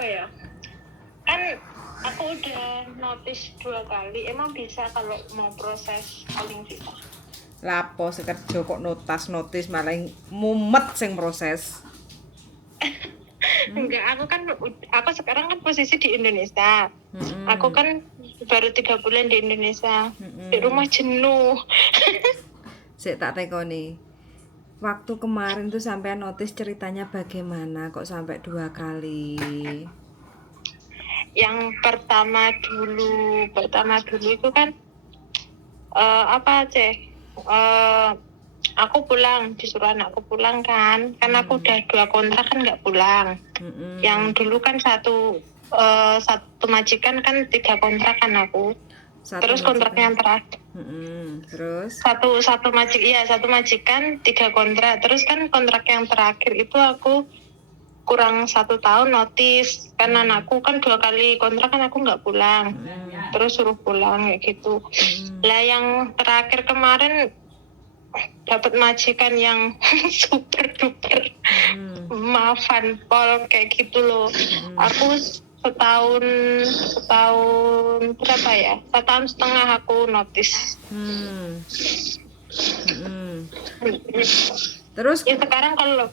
apa ya? Kan aku udah notice 2 kali. Emang bisa kalau mau proses calling visa? Lapo sekerja kok notis malah mumet sing proses. Enggak, aku sekarang kan posisi di Indonesia. Aku kan baru 3 bulan di Indonesia. Di rumah jenuh. Sik tak tekoni. Waktu kemarin tuh sampai notis ceritanya bagaimana kok sampai 2 kali. Yang pertama dulu itu kan aku pulang, disuruh anakku pulang kan aku udah 2 kontrak kan nggak pulang. Yang dulu kan satu majikan kan 3 kontrak kan aku. Terus kontrak yang terakhir Terus satu majikan 3 kontrak. Terus kan kontrak yang terakhir itu aku kurang 1 tahun notis kan anakku kan 2 kali kontrak kan aku nggak pulang. Terus suruh pulang kayak gitu. Lah yang terakhir kemarin dapat majikan yang super duper maafan pol kayak gitu loh. Aku setahun berapa ya? 1,5 tahun aku notis. Terus Ya sekarang kalau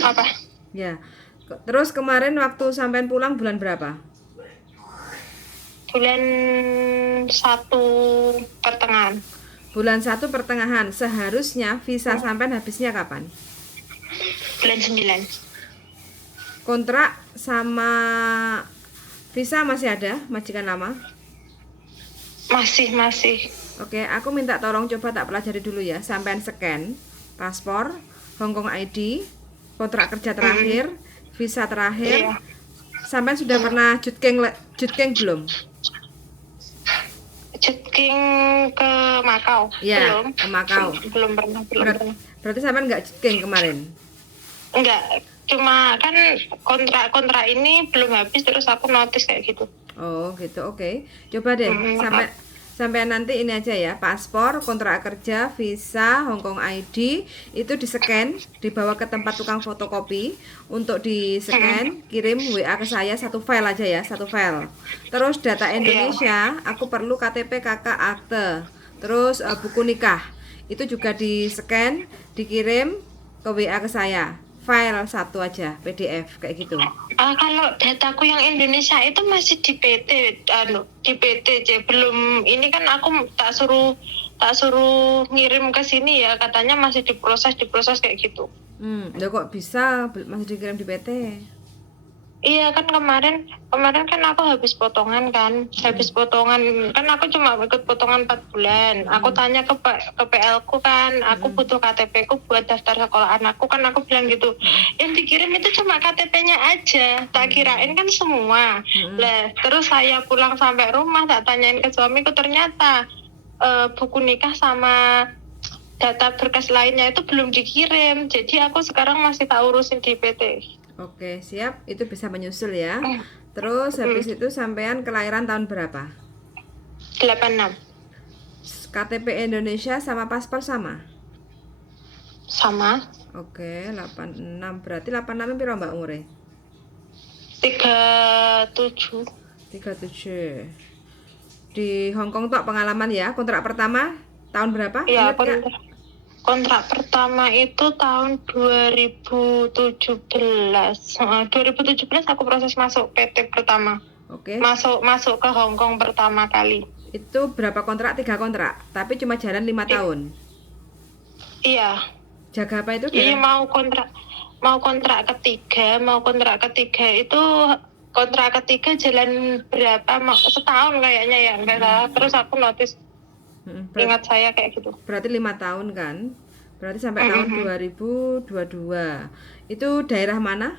apa? ya. Terus kemarin waktu sampean pulang bulan berapa? Bulan 1 pertengahan. Bulan 1 pertengahan. Seharusnya visa sampean habisnya kapan? Bulan 9. Kontrak sama visa masih ada, majikan lama? Masih. Oke, aku minta tolong coba tak pelajari dulu ya. Sampean scan paspor, Hongkong ID, kontrak kerja terakhir, visa terakhir. Iya. Sampean sudah pernah jutkeng belum? Jutkeng ke Makau? Iya, Belum. ke Makau. Belum pernah. Berarti sampean nggak jutkeng kemarin? Enggak, cuma kan kontrak ini belum habis terus aku notice kayak gitu. Oh gitu, oke. Coba deh sampai nanti ini aja ya, paspor, kontrak kerja, visa, Hongkong ID itu di-scan, dibawa ke tempat tukang fotokopi untuk di-scan, kirim WA ke saya 1 file aja ya, 1 file. Terus data Indonesia, aku perlu KTP, KK, akte. Terus buku nikah. Itu juga di-scan, dikirim ke WA ke saya. File 1 aja, PDF kayak gitu. Kalau dataku yang Indonesia itu masih di PT, belum. Ini kan aku tak suruh ngirim ke sini ya, katanya masih diproses kayak gitu. Loh kok bisa masih dikirim di PT? Iya kan kemarin kan aku habis potongan kan aku cuma ikut potongan 4 bulan. Aku tanya ke PL ku kan, aku butuh KTP ku buat daftar sekolah anakku kan, aku bilang gitu. Yang dikirim itu cuma KTP-nya aja, tak kirain kan semua. Lah terus saya pulang sampai rumah tak tanyain ke suamiku, ternyata buku nikah sama data berkas lainnya itu belum dikirim. Jadi aku sekarang masih tak urusin di PT. Oke, siap. Itu bisa menyusul ya. Terus habis itu sampean kelahiran tahun berapa? 86. KTP Indonesia sama paspor sama? Sama. Oke, 86. Berarti 86 piro Mbak umure? 37. 37. Di Hongkong tok pengalaman ya. Kontrak pertama tahun berapa? Iya, kontrak pertama itu tahun 2017. 2017 aku proses masuk PT pertama. Oke. Masuk ke Hongkong pertama kali. Itu berapa kontrak? 3 kontrak. Tapi cuma jalan 5 tahun. Iya. Jaga apa itu? Iya, mau kontrak ketiga itu kontrak ketiga jalan berapa? Setahun kayaknya ya, enggak salah. Terus aku notice. Ingat saya kayak gitu. Berarti 5 tahun kan? Berarti sampai tahun 2022. Itu daerah mana?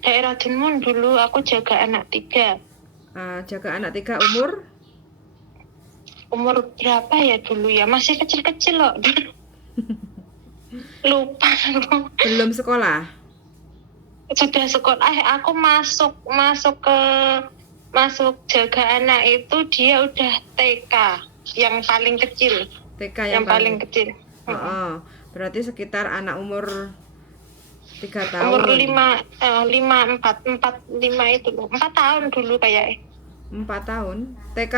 Daerah Dinmun dulu, aku jaga anak 3. Jaga anak 3 umur? Umur berapa ya dulu ya? Masih kecil-kecil loh. Lupa. Belum sekolah? Sudah sekolah. Aku masuk jaga anak itu dia udah TK. Yang paling kecil. TK yang paling kecil. Berarti sekitar anak umur 3 umur tahun. 5 itu loh. 4 tahun dulu kayak. 4 tahun. TK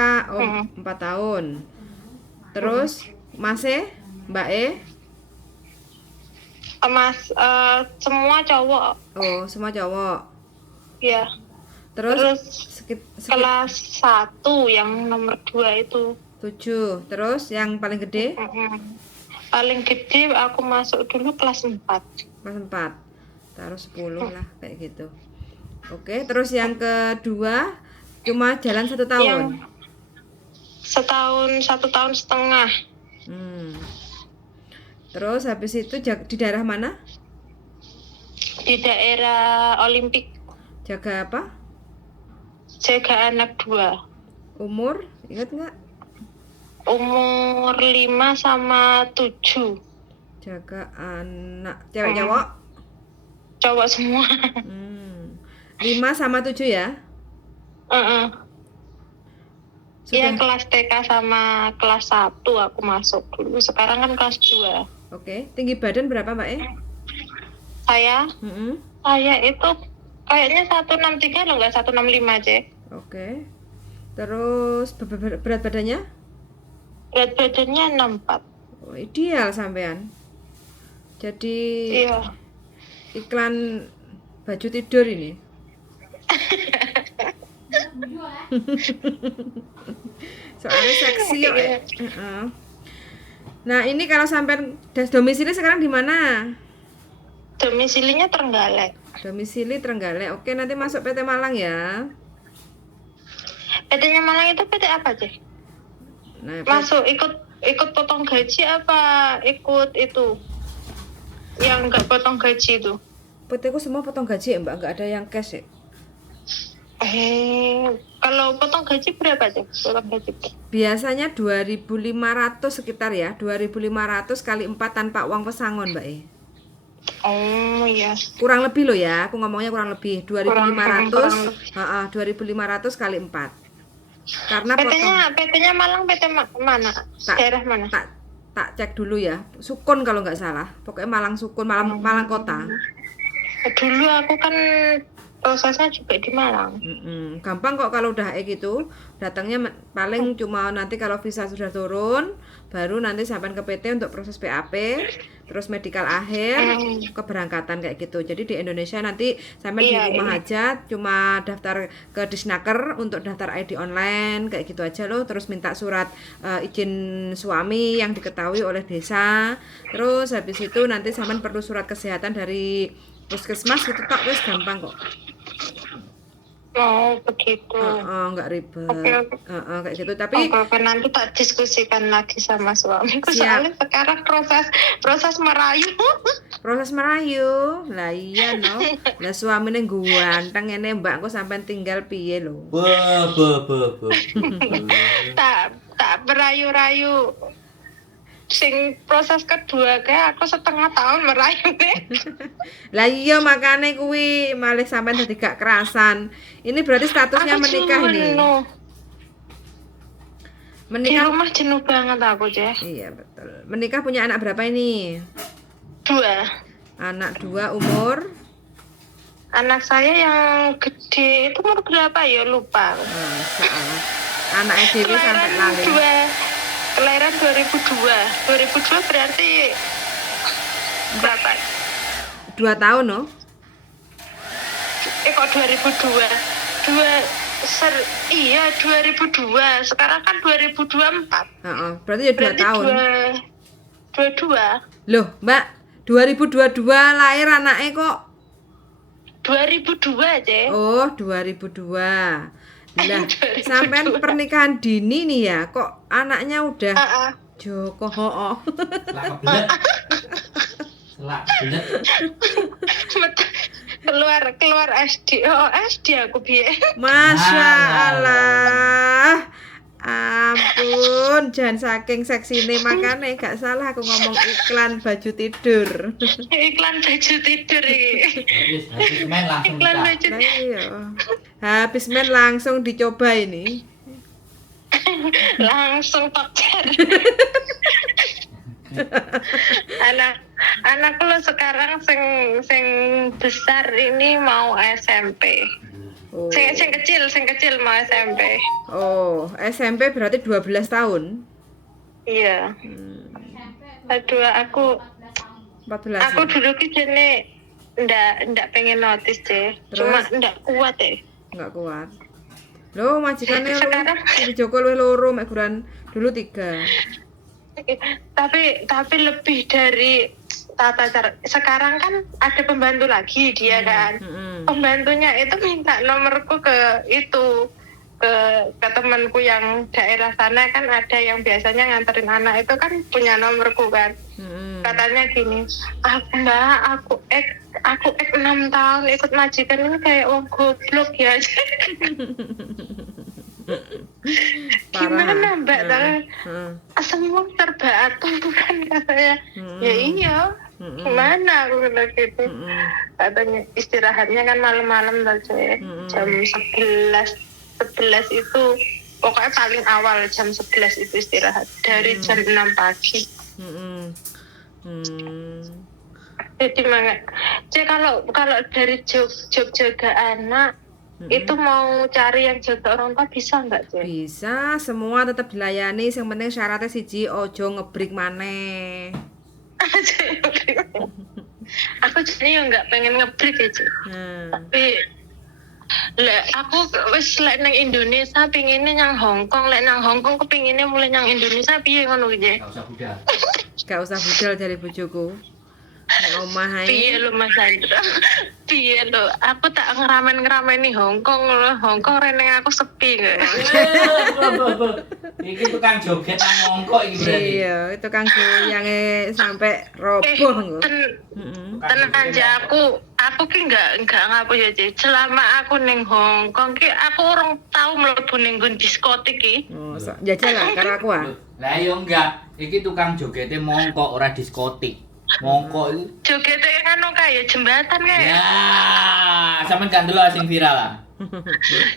4 tahun. Terus Masnya, Mbak E? Semua cowok Oh, semua cowok. ya. Terus Kelas 1 yang nomor 2 itu 7. Terus yang paling gede? paling gede aku masuk dulu kelas 4. Kelas 4. Taruh 10 lah kayak gitu. Oke, terus yang kedua cuma jalan 1 tahun. Setahun 1 tahun setengah. Terus habis itu di daerah mana? Di daerah Olimpik. Jaga apa? Jaga anak 2. Umur, ingat nggak? Umur 5 sama 7. Jaga anak cewek cowok? Cowok semua. 5 sama 7 ya? Iya, kelas TK sama kelas 1 aku masuk dulu. Sekarang kan kelas 2. Oke, tinggi badan berapa Mbak E? Saya itu kayaknya 163 loh, nggak 165 aja. Oke. Terus berat badannya? Berat badannya 64. Oh, ideal sampean. Jadi Iya. iklan baju tidur ini. Soalnya seksi ya. Nah, ini kalau sampean domisili sekarang di mana? Domisilinya Trenggalek. Domisili Trenggalek. Oke, nanti masuk PT Malang ya. PT-nya Malang itu PT apa aja? Nah, masuk ikut potong gaji apa ikut itu yang nggak potong gaji itu? PT ku semua potong gaji ya Mbak, nggak ada yang cash ya. Kalau potong gaji berapa aja? Potong gaji biasanya 2.500 sekitar ya, 2.500 kali 4 tanpa uang pesangon Mbak E. Oh iya. Kurang lebih loh ya, aku ngomongnya kurang lebih 2.500. 2.500 kali 4. Karena PT-nya Malang, PT mana? Daerah mana? Tak cek dulu ya. Sukun kalau nggak salah. Pokoknya Malang Sukun, Malang Kota. Dulu aku kan prosesnya juga di Malang. Gampang kok kalau udah gitu. Datangnya paling cuma nanti kalau visa sudah turun, baru nanti sampai ke PT untuk proses PAP, terus medical akhir, keberangkatan kayak gitu. Jadi di Indonesia nanti sampai di rumah aja, cuma daftar ke Disnaker untuk daftar ID online kayak gitu aja loh. Terus minta surat izin suami yang diketahui oleh desa. Terus habis itu nanti sampai perlu surat kesehatan dari puskesmas gitu, tak wes gampang kok. Oh begitu. Nggak ribet. Kayak gitu. Tapi nanti tak diskusikan lagi sama suamiku. Soalnya sekarang proses merayu. Proses merayu. Lah iya no. Lah suamine ganteng ini Mbak, aku sampai tinggal piye lho. Tak berayu-rayu. Sing proses kedua kayak aku setengah tahun merayu deh. Lah iya makane kuwi malah sampean dadi gak kerasan. Ini berarti statusnya menikah ini. Menikah. Di rumah jenuh banget aku deh. Iya betul. Menikah punya anak berapa ini? 2. Anak 2 umur? Anak saya yang gede itu umur berapa ya lupa. Soalnya anaknya dewe sampai lali. Kelahiran 2002 berarti berapa? 2 tahun no? Kok 2002? Iya 2002. Sekarang kan 2024. Berarti ya 2 tahun. 22. Loh, Mbak, 2022 lahir anaknya kok 2002 aja. Oh, 2002. Lah, sampean pernikahan dini nih ya, kok anaknya udah Joko hooh. keluar SD. Oh, SD aku piye. Masya Allah. Ampun, jangan saking seksine makane gak salah aku ngomong iklan baju tidur. Iklan baju tidur iki. Iklan baju tidur. Habis main langsung dicoba ini. Langsung pacar. Anakku lo sekarang sing besar ini mau SMP. Oh. Sing kecil mau SMP. Oh, SMP berarti 12 tahun. Iya. Aduh, aku 14 aku ya? dulu ki jene ndak pengen notice deh. Cuma Terus? ndak kuat deh. Enggak kuat. Loh, majikannya lu Sekarang di Joko luwih loro mek ukuran dulu 3. tapi lebih dari tata cara. Sekarang kan ada pembantu lagi dia kan. Pembantunya itu minta nomorku ke temanku yang daerah sana kan, ada yang biasanya nganterin anak itu kan punya nomorku kan. Katanya gini, Mbak, aku 6 tahun ikut majikan ini kayak wong goblok ya. Gimana Mbak? Semua serba atur kan katanya. Ya iya. Gimana aku bilang gitu. Katanya istirahatnya kan malam-malam saja. Jam 11 itu pokoknya paling awal jam 11 itu istirahat dari jam 6 pagi. Jadi kalau dari job jaga anak itu mau cari yang jaga orang tua bisa nggak sih? Bisa, semua tetap dilayani. Yang penting syaratnya siji ojo ngebreak maneh. Aku jadi nggak pengen ngebreak ya Cik. Tapi aku wis lek nang Indonesia pinginnya yang Hongkong, lek nang Hongkong kepinginnya mulai yang Indonesia piye ngono iki. Gak usah budal dari bojoku. Nek omah Piye ae. lo Mas Andra? Piye lo? Aku tak ngeramen-ngeramen nih Hongkong lo. Hongkong rene aku sepi kok. Iki tukang joget nang mongkok iki berarti. Iya, itu kan goyange sampai roboh engko. Tenang aja aku ki nggak ngapa ya Cik. Selama aku ning Hongkong ki aku orang tahu mlebu ning nggon diskotik ki. Oh, jajal lah karo aku ah. Lah yo enggak, iki tukang jogete mongkok ora diskotik. Mongkok iki. Jogete kan kayak jembatan kayak. Ya, sampean gak ndelok sing viral lah.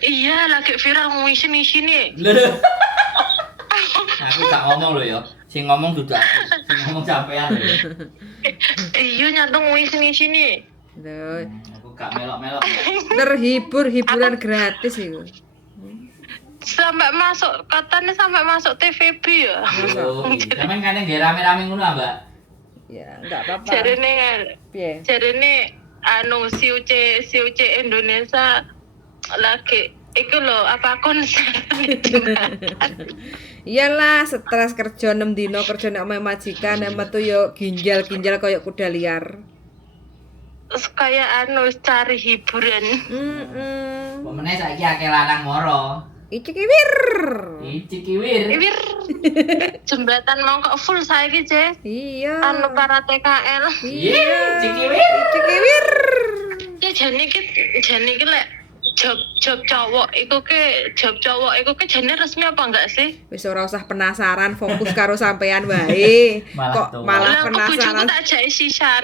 Iya, lagi viral ngisi-ngisi. Lho. Aku gak ngomong lho ya. Sing ngomong dudu aku. Sing ngomong sampean lho. Iya, nyantung ngisi-ngisi. Lho, Aku gak melok-melok. terhibur hiburan gratis itu. Katanya sampai masuk TVB ya. Oh, sampean kan nggih rame-rame ngono ah, Mbak. Ya, enggak apa-apa. Jarene si UC Indonesia lagi iku lho apa konser. Iyalah, stres kerja 6 dino kerja nek omahe majikan, nek metu yo ginjal-ginjal koyo kuda liar. Terus kayak cari hiburan. Pemene saiki akeh lanang moro. Icikiwir. Cikiwir. Iwir. Jembatan mau kok full saiki, Cek. Iya. Para TKL. Iya. Cikiwir. Cikiwir. Ya jane iki lek job cowok iku ke jane resmi apa enggak sih? Wis ora usah penasaran, fokus karo sampean wae. Malah Kok tuh. malah Lah bojoku penasaran. tak jake sisan.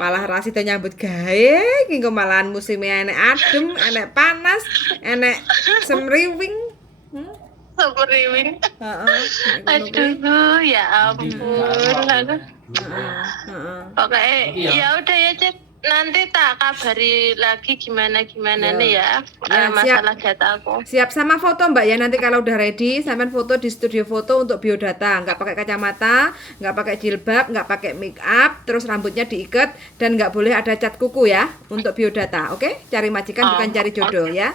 Malah rasida nyambut gawe iki kok malahan musimnya enek adem, enek panas, enek semriwing. Semriwing. Heeh. Aduh, ya ampun. Aduh. Oke, Iya. ya udah ya, Cep. Nanti tak kabari lagi gimana nih ya, Ya, masalah data aku. Siap sama foto Mbak ya, nanti kalau udah ready sampean foto di studio foto untuk biodata. Nggak pakai kacamata, nggak pakai jilbab, nggak pakai make up, terus rambutnya diikat dan nggak boleh ada cat kuku ya untuk biodata. Oke? Cari majikan bukan cari jodoh ya.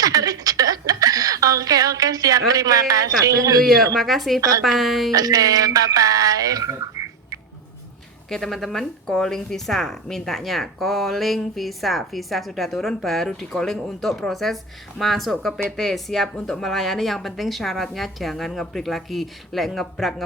Cari jodoh. Oke, siap. Terima Tak kasih. tunggu yuk. Makasih. Bye bye. Oke, bye-bye. Oke teman-teman, calling visa mintanya calling visa sudah turun baru di calling untuk proses masuk ke PT, siap untuk melayani. Yang penting syaratnya jangan ngebreak lagi, lek ngebrak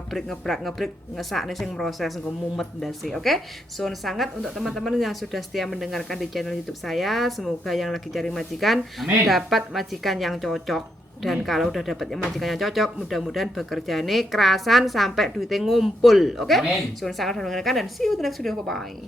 ngesakne sing proses engko mumet ndase. Oke, suwun sangat untuk teman-teman yang sudah setia mendengarkan di channel YouTube saya. Semoga yang lagi cari majikan Amin. dapat majikan yang cocok. Dan kalau udah dapatnya majikan yang cocok, mudah-mudahan bekerjanya kerasan sampai duitnya ngumpul. Oke? Amin. Suwun sangat mendengarkan dan see you the next video. Bye bye.